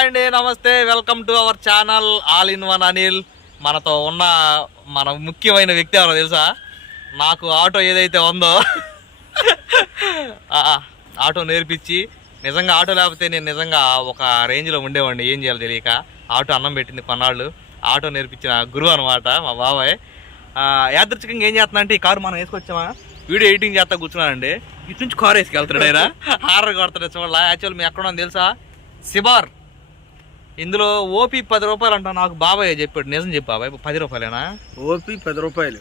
Hi అండి నమస్తే welcome to our channel all in one Anil. మనతో ఉన్న మన ముఖ్యమైన వ్యక్తి ఎవరో తెలుసా? నాకు ఆటో ఏదైతే ఉందో ఆటో నేర్పించి నిజంగా ఆటో లేకపోతే నేను నిజంగా ఒక రేంజ్లో ఉండేవాడిని ఏం చేయాలో తెలియక ఆటో అన్నం పెట్టింది కొన్నాళ్ళు. ఆటో నేర్పించిన గురువు అనమాట మా బాబాయ్. యాదృచ్ఛికంగా ఏం చేస్తున్నా అంటే ఈ కారు మనం వేసుకొచ్చామా? వీడియో ఎడిటింగ్ చేస్తా కూర్చున్నానండి. ఇటు నుంచి కారు వేసుకెళ్తాడు ఆయన. హారర్ కొడతాడు చూడాల. యాక్చువల్ మీ ఎక్కడ తెలుసా? సిబార్ ఇందులో ఓపీ పది రూపాయలు అంట నాకు బాబాయ్ చెప్పాడు నిజం చెప్పు బాబాయ్ పది రూపాయలేనా? ఓపి పది రూపాయలు.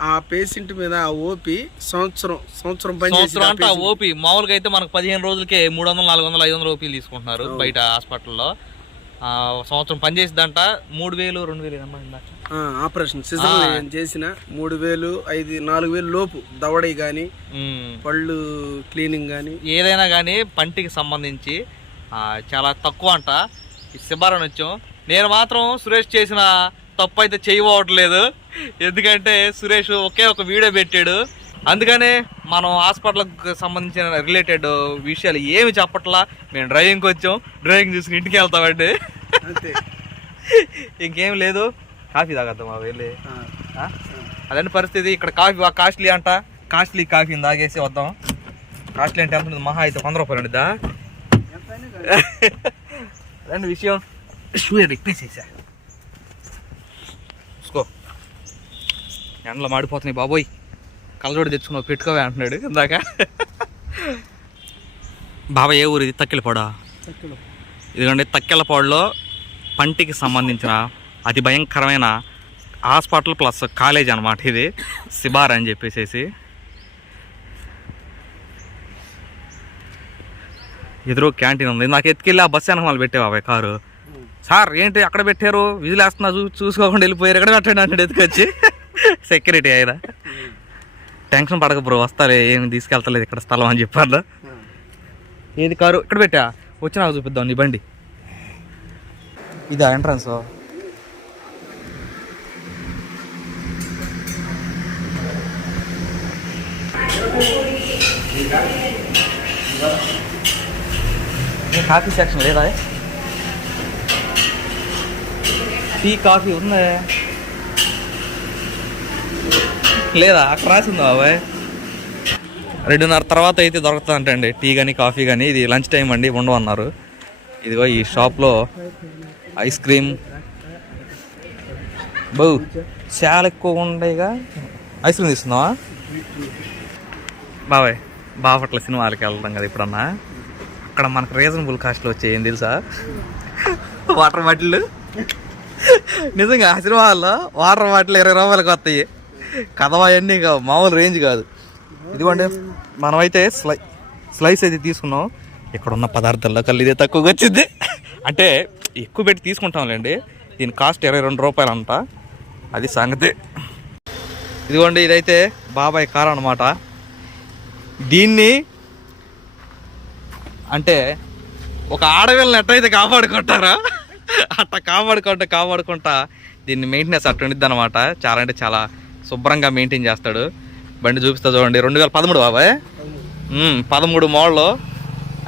ఆ, పేషెంట్ మీద ఆ ఓపి సంవత్సరం సంవత్సరం సంవత్సరం ఓపీ. మామూలుగా అయితే మనకు పదిహేను రోజులకే మూడు వందలు నాలుగు వందలు ఐదు వందల ఓపీలు తీసుకుంటున్నారు బయట హాస్పిటల్లో. ఆ, సంవత్సరం పని చేసిదంట మూడు వేలు రెండు వేలు. ఆపరేషన్ చేసిన మూడు వేలు ఐదు నాలుగు వేలు లోపు దవడై కానీ. పళ్ళు క్లీనింగ్ కానీ ఏదైనా కానీ పంటికి సంబంధించి చాలా తక్కువ అంట. ఈ శిబారని వచ్చాం. నేను మాత్రం సురేష్ చేసిన తప్పు అయితే చేయబోవట్లేదు ఎందుకంటే సురేష్ ఒకే ఒక వీడియో పెట్టాడు. అందుకనే మనం హాస్పిటల్కి సంబంధించిన రిలేటెడ్ విషయాలు ఏమి చెప్పట్లా. మేము డ్రైవింగ్కి వచ్చాం. డ్రైవింగ్ చూసుకుని ఇంటికి వెళ్తామండి. ఇంకేం లేదు. కాఫీ తాగద్దాం మా వెళ్ళి? అదండి పరిస్థితి. ఇక్కడ కాఫీ కాస్ట్లీ అంట. కాస్ట్లీ కాఫీని తాగేసి వద్దాం. కాస్ట్లీ అంటే ఎంత? మహా అయితే వంద రూపాయలు ఉండిద్దా? కానీ. రెండు విషయం. షూయర్ ఇప్పేసేసా చూసుకో. ఎండలో మాడిపోతున్నాయి బాబోయ్. కలజోడు తెచ్చుకున్నావు పెట్టుకోవే అంటున్నాడు ఇందాక. బాబాయ్ ఏ ఊరు ఇది? తక్కిలపాడా ఇదిగోండి తక్కెలపాడులో పంటికి సంబంధించిన అతి భయంకరమైన హాస్పిటల్ ప్లస్ కాలేజ్ అనమాట ఇది. సిబార్ అని చెప్పేసేసి. ఎదురు క్యాంటీన్ ఉంది. నాకు ఎత్తుకెళ్ళి ఆ బస్ వెనక పెట్టే బాబాయ్ కారు. సార్ ఏంటి అక్కడ పెట్టారు? విజిలేస్తున్నా చూ చూసుకోకుండా వెళ్ళిపోయారు. ఎక్కడ పెట్టండి అంటే ఎత్తుకొచ్చి. సెక్యూరిటీ ఆయన. టెన్షన్ పడక బ్రో వస్తాలే ఏం తీసుకెళ్తలేదు ఇక్కడ స్థలం అని చెప్పారు. ఏది కారు? ఇక్కడ పెట్టా. వచ్చి నాకు చూపిద్దాం నీ బండి. ఇదా ఎంట్రన్స్ కాఫీ సెక్షన్ లేదా టీ కాఫీ ఉందా లేదా అక్కడ రాసిందా బాబాయ్ రెండున్నర తర్వాత అయితే దొరుకుతుందంటండి టీ కానీ కాఫీ కానీ ఇది లంచ్ టైం అండి ఉండవన్నారు ఇదిగో ఈ షాప్లో ఐస్ క్రీమ్ బౌ చాలా ఎక్కువ ఉండేగా. ఐస్ క్రీమ్ తీసుకుందామా? బాబాయ్ బాపట్ల సినిమాలకి వెళ్తాం కదా ఇప్పుడన్నా అక్కడ మనకు రీజనబుల్ కాస్ట్లో వచ్చాయి ఏం తెలుసా? వాటర్ బాటిల్ నిజంగా హైదరాబాద్లో వాటర్ బాటిల్ ఇరవై రూపాయలకు వస్తాయి. కథ అవన్నీ కావు మామూలు రేంజ్ కాదు. ఇదిగోండి మనమైతే స్లై స్లైస్ అయితే తీసుకున్నాం. ఇక్కడ ఉన్న పదార్థాల్లో కళ్ళు ఇదే తక్కువగా వచ్చింది. అంటే ఎక్కువ పెట్టి తీసుకుంటాంలేండి. దీని కాస్ట్ ఇరవై రెండు రూపాయలు అంట అది సంగతి. ఇదిగోండి ఇదైతే బాబాయ్ కారు అనమాట దీన్ని అంటే ఒక ఆడవిల్ని ఎట్టయితే కాపాడుకుంటారా అట్ట కాపాడుకుంటా కాపాడుకుంటా దీన్ని మెయింటెనెన్స్ అట్ట ఉండిద్ది అనమాట చాలా అంటే చాలా శుభ్రంగా మెయింటైన్ చేస్తాడు. బండి చూపిస్తా చూడండి. రెండు వేల పదమూడు బాబాయ్ పదమూడు మోడల్.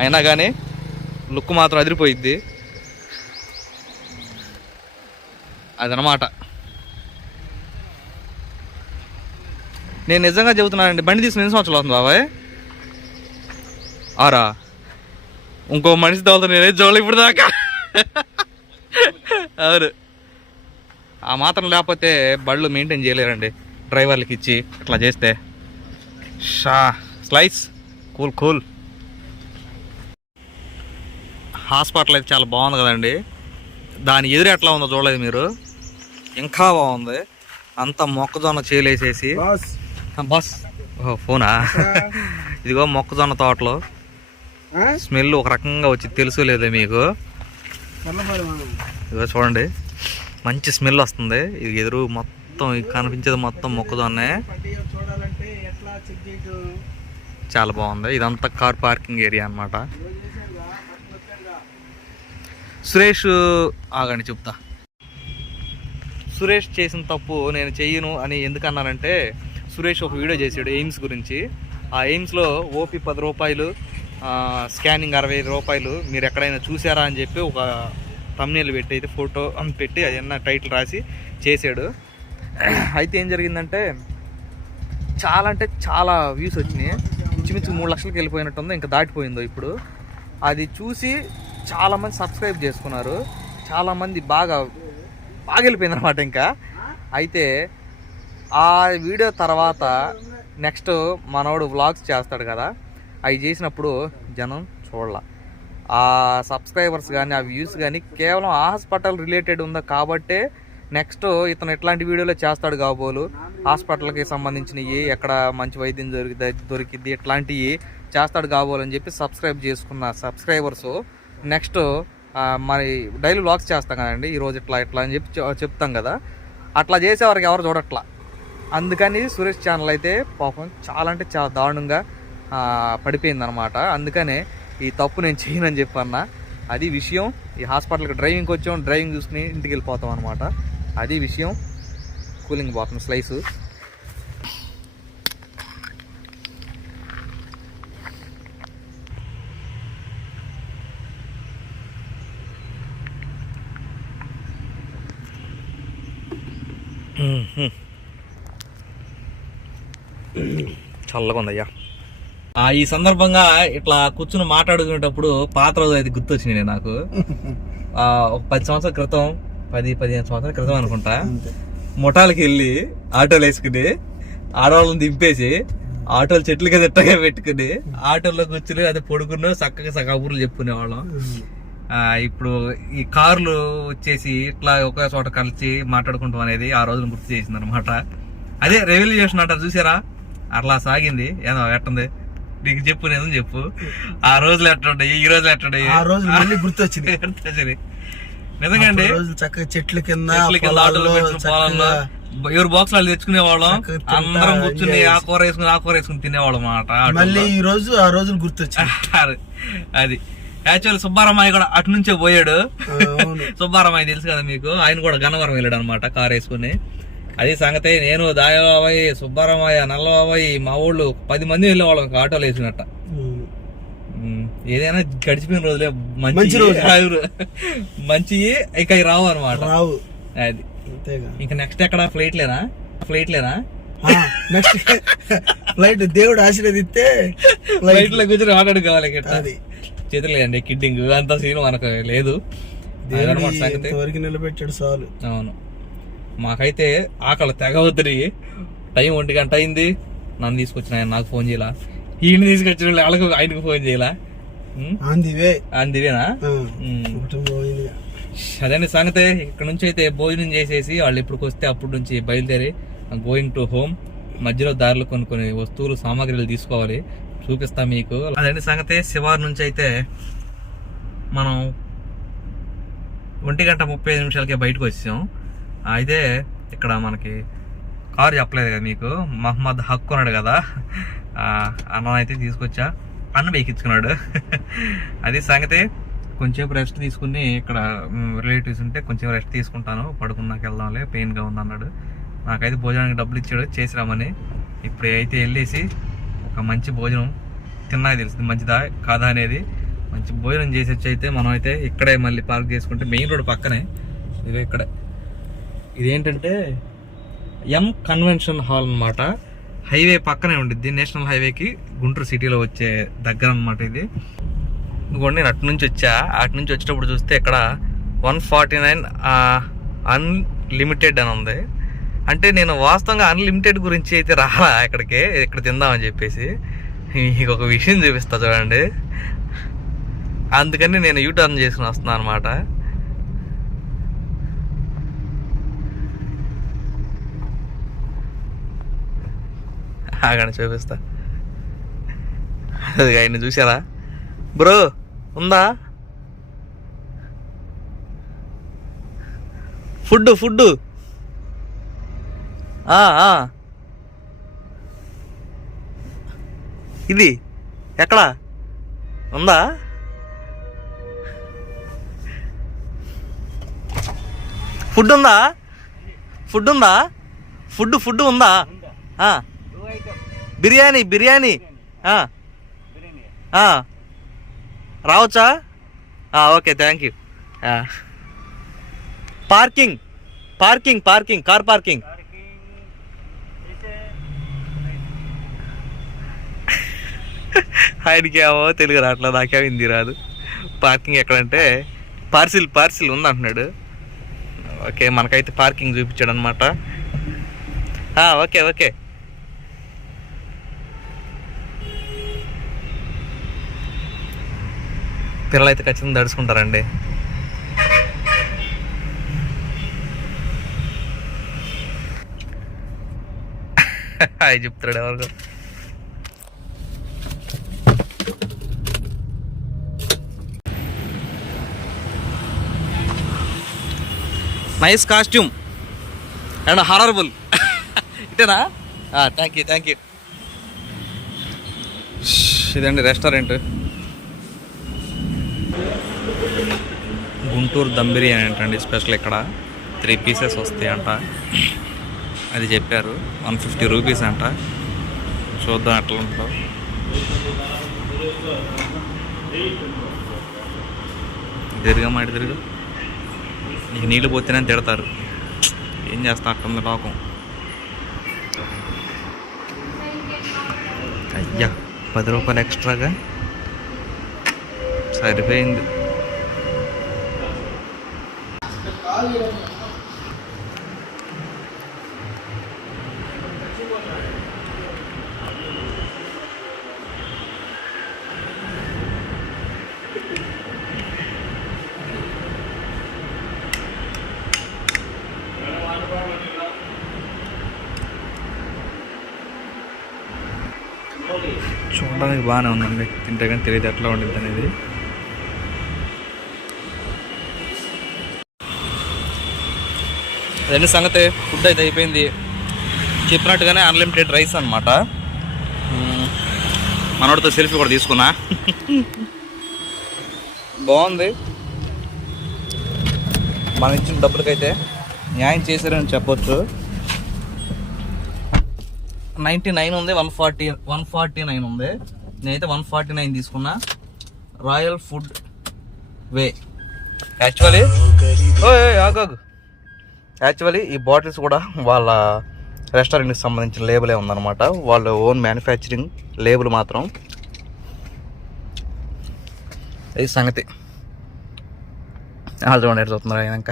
అయినా కానీ లుక్ మాత్రం అదిరిపోయిద్ది. అదనమాట నేను నిజంగా చెబుతున్నానండి బండి తీసుకుని ఎన్ని సంవత్సరాలు అవుతుంది బాబాయ్ ఆరా? ఇంకో మనిషి తోలుతా నేనే చూడలే ఇప్పుడు దాకా. అవును. ఆ మాత్రం లేకపోతే బళ్ళు మెయింటైన్ చేయలేరండి. డ్రైవర్లకి ఇచ్చి అట్లా చేస్తే. షా స్లైస్. Cool cool. హాస్పిటల్ అయితే చాలా బాగుంది కదండి. దాని ఎదురు ఎట్లా ఉందో చూడలేదు మీరు. ఇంకా బాగుంది. అంతా మొక్కజొన్న చేలేసేసి. బాస్. ఫోనా? ఇదిగో మొక్కజొన్న తోటలో? స్మెల్ ఒక రకంగా వచ్చి తెలుసు లేదో మీకు? ఇదో ఇదిగో చూడండి. మంచి స్మెల్ వస్తుంది. ఇది ఎదురు మొత్తం కనిపించేది మొత్తం మొక్కజొన్నే. చాలా బాగుంది. ఇదంతా కార్ పార్కింగ్ ఏరియా అన్నమాట. సురేష్ ఆగండి చెప్తా. సురేష్ చేసిన తప్పు నేను చెయ్యను అని ఎందుకన్నానంటే సురేష్ ఒక వీడియో చేసాడు ఎయిమ్స్ గురించి. ఆ ఎయిమ్స్లో ఓపీ పది రూపాయలు స్కానింగ్ అరవై రూపాయలు. మీరు ఎక్కడైనా చూసారా అని చెప్పి ఒక తమ్నేలు పెట్టి అయితే ఫోటో పెట్టి అది టైటిల్ రాసి చేశాడు. అయితే ఏం జరిగిందంటే చాలా అంటే చాలా వ్యూస్ వచ్చినాయి. ఇంచుమించు మూడు లక్షలకి వెళ్ళిపోయినట్టుందో ఇంకా దాటిపోయిందో ఇప్పుడు. అది చూసి చాలామంది సబ్స్క్రైబ్ చేసుకున్నారు. చాలామంది బాగా బాగా వెళ్ళిపోయింది అనమాట ఇంకా. అయితే ఆ వీడియో తర్వాత నెక్స్ట్ మనోడు వ్లాగ్స్ చేస్తాడు కదా. అవి చేసినప్పుడు జనం చూడాల. ఆ సబ్స్క్రైబర్స్ కానీ ఆ వ్యూస్ కానీ కేవలం హాస్పిటల్ రిలేటెడ్ ఉందా కాబట్టే నెక్స్ట్ ఇతను ఎట్లాంటి వీడియోలో చేస్తాడు కాబోలు? హాస్పిటల్కి సంబంధించినవి ఎక్కడ మంచి వైద్యం దొరికి దొరికిద్ది ఇట్లాంటివి చేస్తాడు కాబోలు అని చెప్పి సబ్స్క్రైబ్ చేసుకున్న సబ్స్క్రైబర్స్ నెక్స్ట్ మరి డైలీ వ్లాగ్స్ చేస్తాం కదండి ఈరోజు ఇట్లా ఇట్లా అని చెప్పి చెప్తాం కదా. అట్లా చేసేవారికి ఎవరు చూడట్లా. అందుకని సురేష్ ఛానల్ అయితే పాపం చాలా అంటే చాలా దారుణంగా పడిపోయిందనమాట అందుకనే ఈ తప్పు నేను చేయనని చెప్పన్న. అది విషయం. ఈ హాస్పిటల్కి డ్రైవింగ్కి వచ్చాం డ్రైవింగ్ చూసుకుని ఇంటికి వెళ్ళిపోతాం అనమాట అది విషయం. కూలింగ్ పోతుంది స్లైసు. చల్లగా ఉందయ్యా ఈ సందర్భంగా ఇట్లా కూర్చుని మాట్లాడుకునేటప్పుడు పాత రోజు అయితే గుర్తొచ్చినాయి నాకు. ఆ, ఒక పది సంవత్సరాల క్రితం పది పదిహేను సంవత్సరాల క్రితం అనుకుంటా ముఠాలకి వెళ్ళి ఆటోలు వేసుకుని ఆడవాళ్ళని దింపేసి ఆటోలు చెట్ల కింద ఎట్టగా పెట్టుకుని ఆటోలో కూర్చుని అదే పొడుకున్న చక్కగా సగాబుర్లు చెప్పుకునే వాళ్ళం ఆ, ఇప్పుడు ఈ కార్లు వచ్చేసి ఇట్లా ఒక చోట కలిసి మాట్లాడుకుంటాం అనేది ఆ రోజున గుర్తు చేసింది అనమాట అదే రెవల్యూషన్ అంటారు చూసారా? అట్లా సాగింది. ఏదో ఎట్టుంది? నీకు చెప్పు నేను చెప్పు? ఆ రోజులు ఎట్లుంటాయి ఈ రోజులు ఎట్లుంటాయి ఆ రోజు మళ్ళీ గుర్తొచ్చింది గుర్తొచ్చింది. నిజంగా అండి రోజు చక్కగా చెట్ల కింద ఆటోలు ఎవరు బాక్స్ వాళ్ళు తెచ్చుకునే వాళ్ళం అందరం కూర్చుని ఆ కూర వేసుకుని ఆ కూర వేసుకుని తినేవాళ్ళం అన్నమాట మళ్ళీ ఈ రోజు ఆ రోజులు గుర్తొచ్చింది అది అది. యాక్చువల్ సుబ్బారామయ్య కూడా అటు నుంచే పోయాడు. సుబ్బారామయ్య తెలుసు కదా మీకు? ఆయన కూడా గన్నవరం వెళ్ళాడు అనమాట కార్ వేసుకుని. అది సంగతి నేను దాయబాబాయ్ సుబ్బారామయ్య నల్లబాబాయ్ మా ఊళ్ళు పది మంది వెళ్ళేవాళ్ళం ఒక ఆటోలు వేసినట్ట. ఏదైనా గడిచిపోయిన రోజులే మంచి. రోజు. మంచి ఇక రావు అనమాట రావు. అది. ఇంకా నెక్స్ట్ ఎక్కడ? ఫ్లైట్ లేనా ఫ్లైట్ లేనా నెక్స్ట్ ఫ్లైట్ దేవుడు ఆశీర్వదిస్తే ఫ్లైట్. లో కూర్చొని మాట్లాడుకోవాలి అది. చేతులు లేదండి కిడ్డింగ్ అంత సీన్ మనకు లేదు. దేవుడు సంగతి. ఇంతవరకు నిలబెట్టాడు చాలు అవును. మాకైతే ఆకలి తెగ అవుతుంది టైం ఒంటి గంట అయింది. నన్ను తీసుకొచ్చిన ఆయన నాకు ఫోన్ చేయాల. ఈయన తీసుకొచ్చిన వాళ్ళు వాళ్ళకు ఆయనకు ఫోన్ చేయాల. ఆందివే. అందివేనా అదే సంగతి ఇక్కడ నుంచి అయితే భోజనం చేసేసి వాళ్ళు ఇప్పటికి వస్తే అప్పటి నుంచి బయలుదేరి గోయింగ్ టు హోమ్ మధ్యలో దారిలో కొన్ని కొన్ని వస్తువులు సామాగ్రిలు తీసుకోవాలి. చూపిస్తా మీకు. అదే సంగతి శివారు నుంచి అయితే మనం ఒంటి గంట ముప్పై ఐదు నిమిషాలకే బయటకు వచ్చాం. అయితే ఇక్కడ మనకి కారు చెప్పలేదు కదా మీకు? మహమ్మద్ హక్కు ఉన్నాడు కదా. అన్నైతే అన్న అయితే తీసుకొచ్చా. అన్న బైకిచ్చుకున్నాడు. అది సంగతి కొంచెం రెస్ట్ తీసుకుని ఇక్కడ రిలేటివ్స్ ఉంటే కొంచెం రెస్ట్ తీసుకుంటాను. పడుకున్నాక వెళ్దాంలే పెయిన్గా ఉందన్నాడు నాకైతే భోజనానికి డబ్బులు ఇచ్చాడు. చేసిరామని ఇప్పుడు అయితే వెళ్ళేసి ఒక మంచి భోజనం తిన్నాక తెలుస్తుంది. మంచిదా కాదా అనేది. మంచి భోజనం చేసి వచ్చి అయితే మనం అయితే ఇక్కడే మళ్ళీ పార్క్ చేసుకుంటే మెయిన్ రోడ్ పక్కనే. ఇదే ఇక్కడే. ఇదేంటంటే ఎం కన్వెన్షన్ హాల్ అన్నమాట. హైవే పక్కనే ఉండిద్ది నేషనల్ హైవేకి గుంటూరు సిటీలో వచ్చే దగ్గర అన్నమాట ఇది. ఇదిగోండి నేను అటు నుంచి వచ్చా. అటు నుంచి వచ్చేటప్పుడు చూస్తే ఇక్కడ వన్ ఫార్టీ నైన్ అన్లిమిటెడ్ అని ఉంది. అంటే నేను వాస్తవంగా అన్లిమిటెడ్ గురించి అయితే రాలా ఇక్కడికి ఇక్కడ తిందామని చెప్పేసి. మీకు ఒక విషయం చూపిస్తా చూడండి. అందుకని నేను యూటర్న్ చేసుకుని వస్తున్నాను అనమాట ఆగండి చూపిస్తా. అది ఆయన చూసారా బ్రో ఉందా? ఫుడ్ ఫుడ్ ఇది ఎక్కడ? ఉందా? ఫుడ్ ఉందా ఫుడ్ ఉందా ఫుడ్ ఫుడ్ ఉందా? ఆ. బిర్యానీ బిర్యానీ. రావచ్చా? Okay thank you. Parking. Parking parking car parking. ఆయనకేమో తెలుగు రావట్లేదు నాకేమో హిందీ రాదు. పార్కింగ్ ఎక్కడంటే పార్సిల్ పార్సిల్ ఉందంటున్నాడు. ఓకే మనకైతే పార్కింగ్ చూపించాడు అనమాట ఓకే ఓకే. పిల్లలు అయితే ఖచ్చితంగా దడుచుకుంటారండి. హాయ్ చెప్తాడు ఎవరు? నైస్ కాస్ట్యూమ్ అండ్ హారర్బుల్ ఇటేనా? థ్యాంక్ యూ థ్యాంక్ యూ ఇదండి రెస్టారెంట్ గుంటూరు దమ్ బిర్యానీ అంటండి స్పెషల్ ఇక్కడ. త్రీ పీసెస్ వస్తాయి అంట అది చెప్పారు. వన్ ఫిఫ్టీ రూపీస్ అంట. చూద్దాం అట్లా ఉంటుందో తిరిగా మాట తిరుగు. నీకు నీళ్ళు పోతేనే తిడతారు. ఏం చేస్తా అట్టుంది లోకం. అయ్యా పది రూపాయలు ఎక్స్ట్రాగా సరిపోయింది. చూడడానికి బాగానే ఉందండి. తింటే కానీ తెలియదు ఎట్లా ఉండిద్ది అనేది. రెండు సంగతి ఫుడ్ అయితే అయిపోయింది. చెప్పినట్టుగానే అన్లిమిటెడ్ రైస్ అనమాట మనోడితో సెల్ఫీ కూడా తీసుకున్నా. బాగుంది. మనం ఇచ్చిన డబ్బులకైతే న్యాయం చేశారని చెప్పొచ్చు. నైంటీ నైన్ ఉంది one forty one forty nine ఉంది. నేనైతే వన్ ఫార్టీ నైన్ తీసుకున్నా. Royal food way. యాక్చువల్లీ ఆగాగు యాక్చువల్లీ ఈ బాటిల్స్ కూడా వాళ్ళ రెస్టారెంట్కి సంబంధించిన లేబులే ఉందన్నమాట. వాళ్ళ ఓన్ మ్యానుఫ్యాక్చరింగ్ లేబుల్ మాత్రం. ఈ సంగతి. ఆల్ చూడండి ఎటు చూస్తున్నారు అయినాక.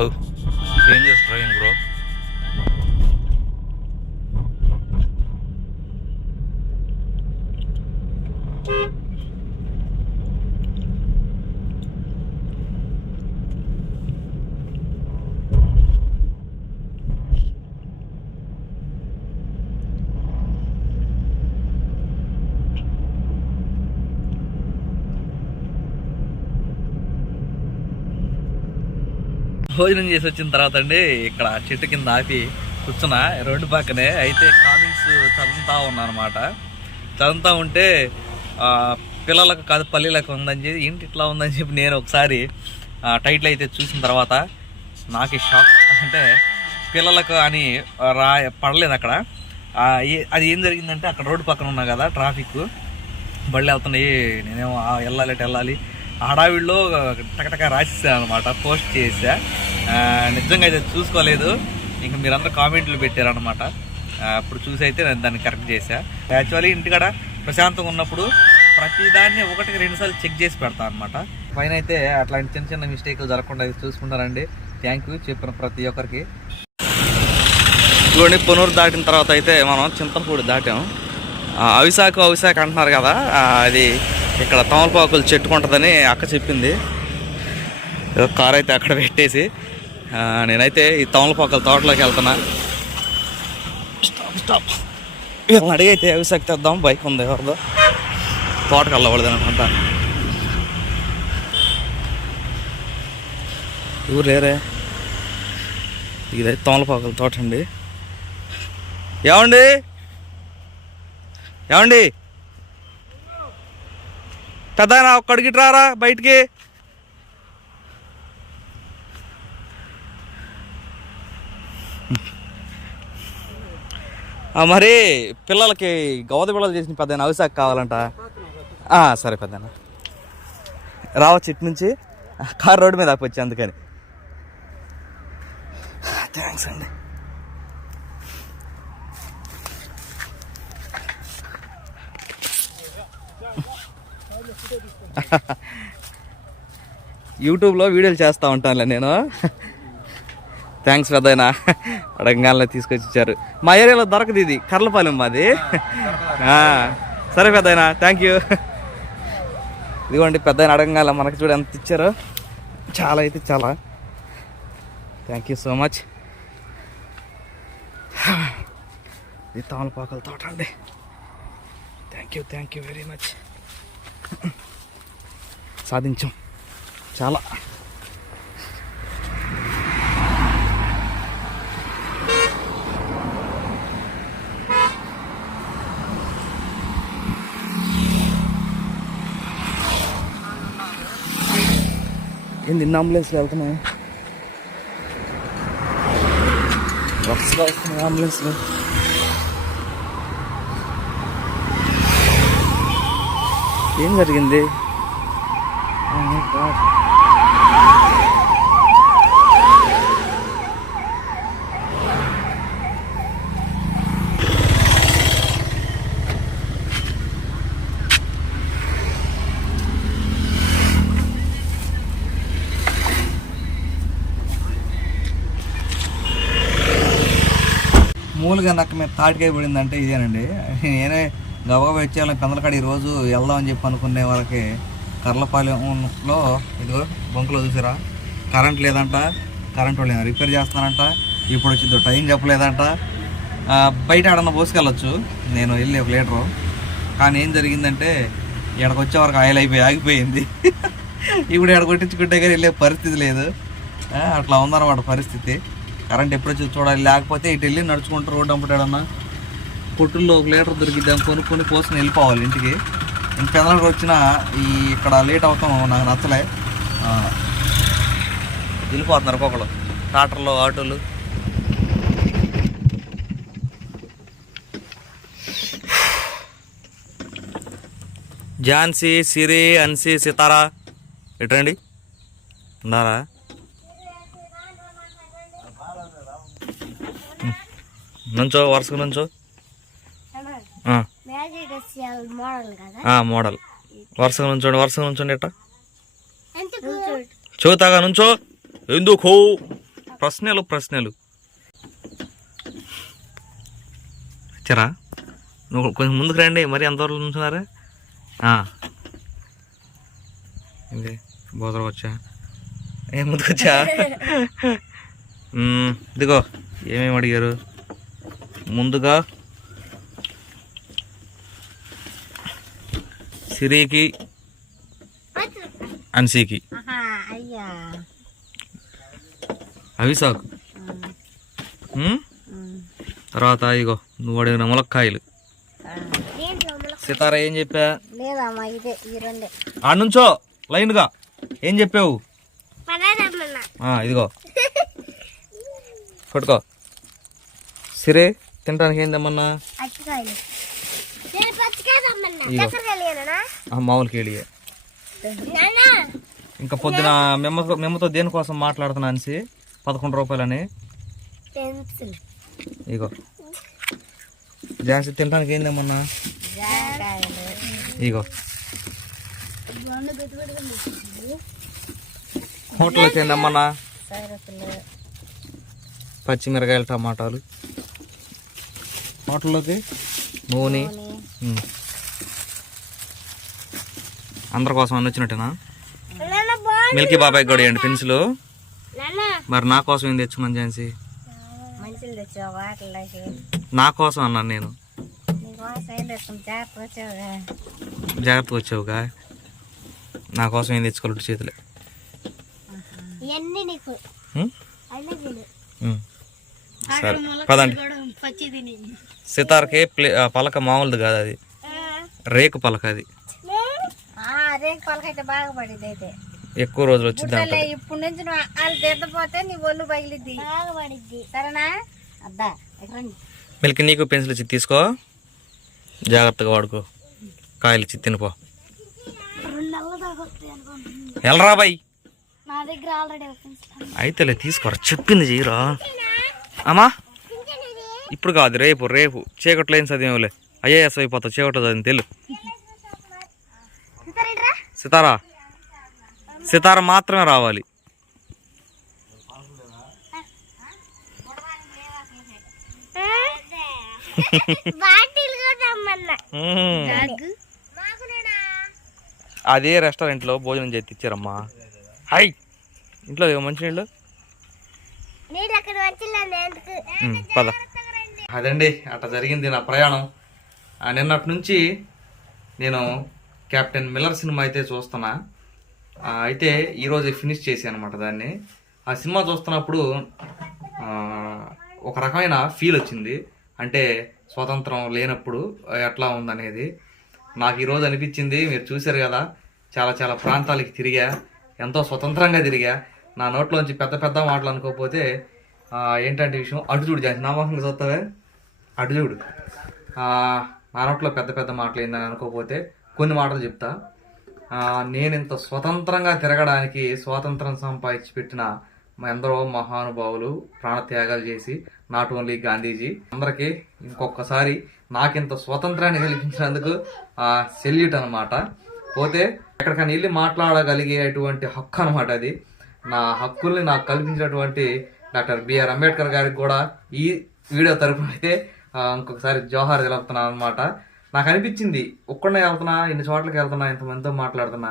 Oh, డేంజరస్ ట్రైన్ భోజనం చేసి వచ్చిన తర్వాత అండి ఇక్కడ చెట్టు కింద ఆపి కూర్చున్నా. రోడ్డు పక్కనే అయితే కామెంట్స్ చదువుతా ఉన్నా అనమాట చదువుతా ఉంటే పిల్లలకు కాదు పల్లెలకు ఉందని చెప్పి ఏంటి ఇట్లా ఉందని చెప్పి నేను ఒకసారి టైటిల్ అయితే చూసిన తర్వాత నాకు షాక్ అంటే పిల్లలకు అని రా పడలేదు అక్కడ. అది ఏం జరిగిందంటే అక్కడ రోడ్డు పక్కన ఉన్నా కదా ట్రాఫిక్ బళ్ళు వెళ్తున్నాయి నేనేమో వెళ్ళాలి వెళ్ళాలి. ఆ హడావిడిలో టకటక రాసేసాను అనమాట పోస్ట్ చేసా. నిజంగా అయితే చూసుకోలేదు. ఇంక మీరందరూ కామెంట్లు పెట్టారనమాట అప్పుడు చూసి అయితే నేను దాన్ని కరెక్ట్ చేశా. యాక్చువల్లీ ఇంటికాడ ప్రశాంతంగా ఉన్నప్పుడు ప్రతిదాన్ని ఒకటికి రెండుసార్లు చెక్ చేసి పెడతాను అనమాట పైన అయితే అట్లాంటి చిన్న చిన్న మిస్టేక్లు జరగకుండా చూసుకుంటారండి థ్యాంక్ యూ చెప్పిన ప్రతి ఒక్కరికి. చూడండి పొనూరు దాటిన తర్వాత అయితే మనం చింతపూడి దాటాం. అవిశాఖ అవిశాఖ అంటున్నారు కదా అది ఇక్కడ తమలపాకులు చెట్టుకుంటుందని అక్క చెప్పింది. కార్ అయితే అక్కడ పెట్టేసి. నేనైతే ఈ తమలపాకల తోటలోకి వెళ్తున్నా. స్టాప్ స్టాప్ వీళ్ళని అడిగైతే అవిశాఖ తెద్దాం? బైక్ ఉంది ఎవరిదో. తోటకు వెళ్ళకూడదు అనుకుంటా. ఊరు లేరే? ఇదైతే తోమలపాకల తోట అండి. ఏమండి? ఏమండి? పెద్ద ఒక్కడికి రారా బయటికి? మరి పిల్లలకి గౌద పిల్లలు చేసిన పెద్ద అవిశాఖ కావాలంట. సరే పెద్ద రావచ్చు ఇటు నుంచి. కార్ రోడ్డు మీద ఆపొచ్చి అందుకని. థ్యాంక్స్ అండి. యూట్యూబ్లో వీడియోలు చేస్తూ ఉంటానులే నేను. థ్యాంక్స్ పెద్దయినా అడగంగానే తీసుకొచ్చి ఇచ్చారు మా ఏరియాలో దొరకదు ఇది. కర్లపాలెం మాది. సరే పెద్దయినా థ్యాంక్ యూ ఇదిగోండి పెద్ద అడగంగాల మనకి చూడ ఎంత ఇచ్చారో. చాలా అయితే చాలా. థ్యాంక్ యూ సో మచ్ ఇది తమలపాకల తోట అండి. Thank you thank you very much సాధించాం. చాలా. ఏంది ఇన్ని అంబులెన్స్లో వెళ్తున్నాయి వరుసగా వస్తున్నాయి అంబులెన్స్లో. ఏం జరిగింది? మూలుగా నాకు మీద తాటికాయ పడిందంటే ఇదేనండి. నేనే గబగబా వచ్చేయాలని కందలకాడ ఈరోజు రోజు వెళ్దామని చెప్పి అనుకునే వాళ్ళకి కర్లపాలెంలో ఇదిగో బొంకులో చూసారా? కరెంట్ లేదంట కరెంట్ వాళ్ళు రిపేర్ చేస్తానంట ఇప్పుడు వచ్చిందో టైం చెప్పలేదంట. బయట ఆడన్న పోసుకెళ్ళొచ్చు. నేను వెళ్ళి ఒక లీటరు. కానీ ఏం జరిగిందంటే ఇక్కడికి వచ్చే వరకు ఆయిల్ అయిపోయి ఆగిపోయింది. ఇప్పుడు ఇక్కడ కొట్టించుకుంటే కానీ వెళ్ళే పరిస్థితి లేదు. అట్లా ఉందన్నమాట పరిస్థితి. కరెంట్ ఎప్పుడు వచ్చి చూడాలి. లేకపోతే ఇటు వెళ్ళి నడుచుకుంటూ రోడ్డు అమ్ముతాడన్నా కొట్టుల్లో ఒక లీటర్ దొరికిద్దాం కొనుక్కొని పోసుకొని వెళ్ళిపోవాలి ఇంటికి. ఇంక పెదలకు వచ్చిన ఈ ఇక్కడ లేట్ అవుతాం నాకు నచ్చలే. వెళ్ళిపోతున్నారు ఒక్కొక్కరు ట్రాక్టర్లు ఆటోలు. ఝాన్సీ సిరి అన్సీ సితారా. ఎటండి ఉన్నారా? నుంచో వరుసగా నుంచో. మోడల్ కదా? ఆ, మోడల్. వరుసగా నుంచోండి వరుసగా నుంచోండి ఎట్టా? ఎందుకు? చూతాగా నుంచో. ఎందుకు? ప్రశ్నలు ప్రశ్నలు. వచ్చారా నువ్వు కొంచెం ముందుకు రండి మరి ఎంతవరకు నుంచున్నారా? ఆ. ఏంది? బోదరకు వచ్చా? ఏ ముందుకు వచ్చా? ఇదిగో ఏమేమి అడిగారు? ముందుగా సిరికి అన్సీకి అయ్యా. అవిసాకు ఉమ్? తర్వాత ఇగో నువ్వు అడిగిన ములక్కాయలు. సితారా ఏం చెప్పా? ఆ నుంచో లైన్గా ఏం చెప్పావు? ఇదిగో. పట్టుకో. సిరే. తినడానికి ఏం తెమ్మన్నా అచ్చికాయలు నేను పచ్చికాయదమ్మన్నా ఇగో. చక్కెరకాయలేనా ఆ, మామూలు నాన్నా ఇంకా పొద్దున మెమ్మతో మెమ్మతో దేనికోసం మాట్లాడుతున్నా అనేసి? పదకొండు రూపాయలని. ఇగో. జాన్సీ తినడానికి ఏం తెమ్మన్నా జాకాయలు ఇగో. హోటల్కి ఏం తెమ్మన్నా సరుకులు పచ్చిమిరకాయలు టమాటాలు. హోటల్లోకి నూనె ఉమ్. అందరి కోసం అన్ని వచ్చినట్టేనా? మిల్కీ బాబాయ్ కూడా ఇవ్వండి పెన్సిల్. మరి నా కోసం ఏం తెచ్చుకున్నాను ఝాన్సీ? నా కోసం అన్నాను నేను. జాగ్రత్తగా వచ్చావుగా. నా కోసం ఏం తెచ్చుకోవాలి చేతులే? అన్నీ. సరే. పదండి. సితార్కి పలక మామూలుది కాదు అది. రేకు పలక అది. రేగు పలకైతే బాగా పడింది అయితే. ఎక్కువ రోజులు వచ్చింది ఇప్పుడు నుంచి తిద్దపోతే నీ ఒళ్ళు పగిలిద్ది. బాగా పడిద్ది. సరేనా? అద్దా. మిల్క్ నీకు పెన్సిల్ ఇచ్చి తీసుకో. జాగ్రత్తగా వాడుకో. కాయలు ఇచ్చి తినిపో. ఎల్రా బాయ్. నా దగ్గర ఆల్రెడీ అయితేలే తీసుకోరా. చెప్పింది చెయ్యరా. అమ్మా. ఇప్పుడు కాదు రేపు రేపు. చీకట్లో ఏం చదివేవులే? ఐఏఎస్ అయిపోతావు చీకట్లో చదివింది తెలు. సితారా? సితార మాత్రమే రావాలి. అదే రెస్టారెంట్లో భోజనం చేసి ఇచ్చారమ్మా. హై! ఇంట్లో మంచినీళ్ళు? నీళ్ళు పద. అదండి అట్లా జరిగింది నా ప్రయాణం. నిన్నటి నుంచి నేను కెప్టెన్ మిల్లర్ సినిమా అయితే చూస్తున్నా. అయితే ఈరోజు ఫినిష్ చేశాను అనమాట దాన్ని. ఆ సినిమా చూస్తున్నప్పుడు ఒక రకమైన ఫీల్ వచ్చింది. అంటే స్వతంత్రం లేనప్పుడు ఎట్లా ఉందనేది. నాకు ఈరోజు అనిపించింది మీరు చూశారు కదా చాలా చాలా ప్రాంతాలకి తిరిగా ఎంతో స్వతంత్రంగా తిరిగా. నా నోట్లోంచి పెద్ద పెద్ద మాటలు అనుకోకపోతే ఏంటంటే విషయం అటు చూడు జాతి నా మొహంగా చూస్తావే? అటు చూడు. నా నోట్లో పెద్ద పెద్ద మాటలు ఏందని అనుకోకపోతే కొన్ని మాటలు చెప్తా. నేను ఇంత స్వతంత్రంగా తిరగడానికి స్వాతంత్రం సంపాదించి పెట్టిన ఎందరో మహానుభావులు ప్రాణత్యాగాలు చేసి నాట్ ఓన్లీ గాంధీజీ అందరికీ ఇంకొకసారి నాకింత స్వతంత్రాన్ని కల్పించినందుకు సెల్యూట్ అనమాట పోతే ఎక్కడికైనా వెళ్ళి మాట్లాడగలిగేటువంటి హక్కు అనమాట అది. నా హక్కుల్ని నాకు కల్పించినటువంటి డాక్టర్ బిఆర్ అంబేద్కర్ గారికి కూడా ఈ వీడియో తరపున అయితే ఇంకొకసారి జోహార్ తెలుపుతున్నాను అనమాట నాకు అనిపించింది ఒక్కడే వెళ్తున్నా ఇన్ని చోట్లకి వెళ్తున్నా ఇంతమందితో మాట్లాడుతున్నా.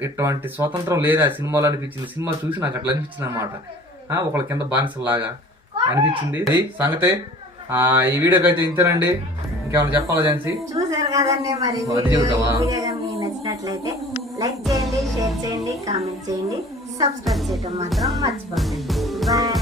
ఇటువంటి స్వాతంత్రం లేదా సినిమాలో అనిపించింది. సినిమా చూసి నాకు అట్లా అనిపించింది అనమాట ఒకళ్ళ కింద బానిసలాగా అనిపించింది. ఇది సంగతే ఆ, ఈ వీడియోకి అయితే ఇంతేనండి. ఇంకేమైనా చెప్పాలా ఝాన్సీ? చూసారు కదండి మరి అది నచ్చినట్లయితే లైక్ చేయండి షేర్ చేయండి కామెంట్ చేయండి. సబ్స్క్రైబ్ చేయడం మాత్రం మర్చిపోకండి. బాయ్.